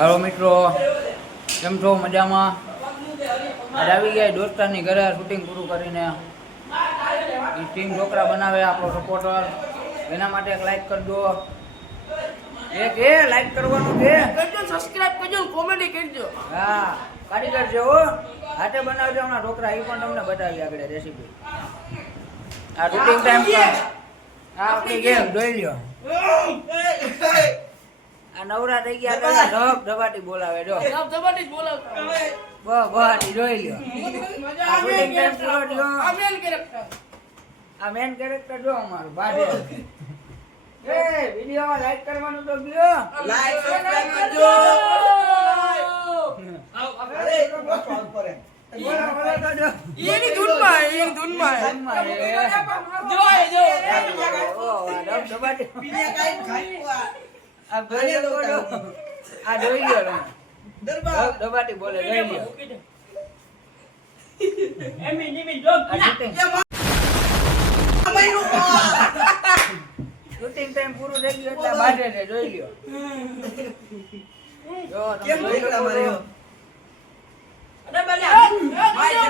હાલો મિત્રો, કેમ છો? મજામાં? આજે આવી ગયા દોસ્તારની ઘરે શૂટિંગ પૂરું કરીને. ટીમ ઢોકળા બનાવે આપણો સપોર્ટર, એના માટે એક લાઈક કરજો. એક લાઈક કરવાનું છે, સબસ્ક્રાઇબ કરજો, કોમેડી કરજો. હા કારીગર છે હો, હાથે બનાવજો હમણાં ઢોકળા, એ પણ તમને બતાવી આગળ રેસીપી. આ શૂટિંગ ટાઈમ પર આ આપણી ગેમ જોઈ લ્યો. આ નવરા થઈ ગયા પેલા ધબ ધબાટી બોલાવે જો. ધબાટી બોલાવતા. બહાટી જોઈ લ્યો. આ શૂટિંગ ટાઈમ પૂરો થયો. આ મેન કેરેક્ટર. આ મેન કેરેક્ટર જો અમારું બાદે. વિડિયોમાં લાઈક કરવાનું તો ગયો. લાઈક સબસ્ક્રાઇબ કરજો. એની ધૂનમાં જો આ જોઈ લ્યો. દબાટી બોલે જોઈ લ્યો. શૂટિંગ ટાઈમ પૂરું થઈ ગયું એટલે બાજે છે જોઈ લ્યો. જો તમે જોઈ લો. અરે બલ્યા માય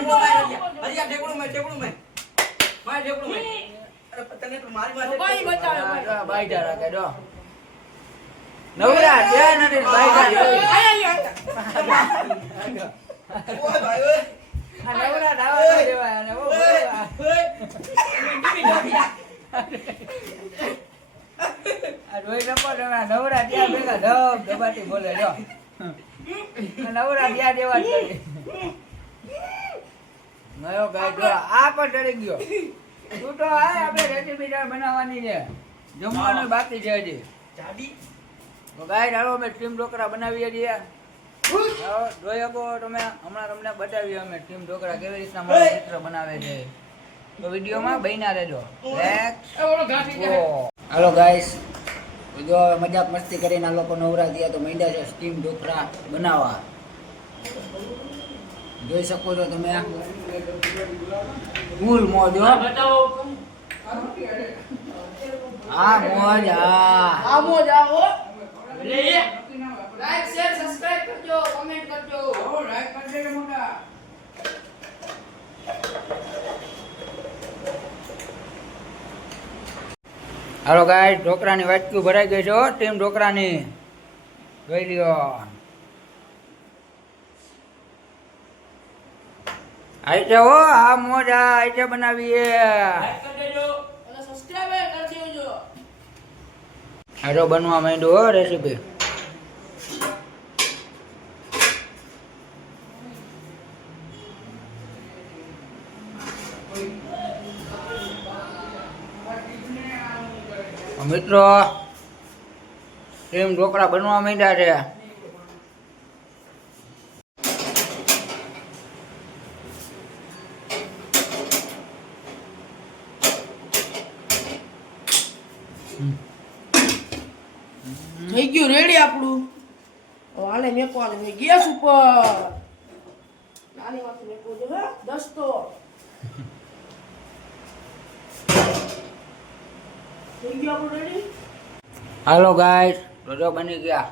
ઠેકડું મેં અરે તને તો મારી માથે ભાઈ બચાવ્યો બાઈ જા રાખે જો. નવરા ત્યાં નથી બાઈ જા. ઓય ભાઈ ઓય આ નવરા ડાવા ન દેવાય અને ઓ આ જોઈ શકો તમે નવરા ત્યાં ભેગા ધબ ધબાટી બોલે જો. નવરા ત્યાં દેવા જ કરી. નયો ગાય જો આ પણ ચડી ગયો. તું તો આ આપણે રેસીપી બનાવવાની છે, જમવાનું બાકી છે હજી. તો ગાય ચાલો અમે ટીમ ઢોકળા બનાવીએ છીએ. જોઈ શકો તમે, હમણાં તમને બતાવીએ અમે ટીમ ઢોકળા કેવી રીતના મારો મિત્ર બનાવે છે. તો વિડીયોમાં બન્યા રહેજો. હાલો ગાઈસ, જો મજાક મસ્તી કરીને આ લોકો નવરા થયા તો માંડ્યા છે સ્ટીમ ઢોકળા બનાવવા. જોઈ શકો છો તમે, ફૂલ મોજ હો. હા મોજ, આ મોજ આવો લાઈક શેર સબસ્ક્રાઇબ કરજો, કમેન્ટ કરજો. લાઈક કરજો મોટા. હાલો ગાય, ઢોકળાની વાટકી ભરાઈ ગઈ છે ટીમ ઢોકળાની. જોઈ લ્યો. આઈ છે હો, આ મોજ આઈ છે બનાવીએ. લાઈક કરી દેજો અને સબસ્ક્રાઇબ કરી દેજો. આજો બનવા માંડ્યું હો રેસીપી. મિત્રો ટીમ ઢોકળા બનવા માંડ્યા છે. થઈ ગયું રેડી આપણું. હાલે મેકવાનું છે ગેસ ઉપર. નાની વાત મેકવું છે હે દસ્તો. થઈ ગયું આપણું રેડી. હાલો ગાઈસ, તો બની ગયા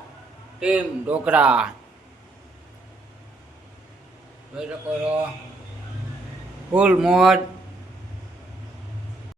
ટીમ ઢોકળા. જોઈ શકો છો, ફૂલ મોજ.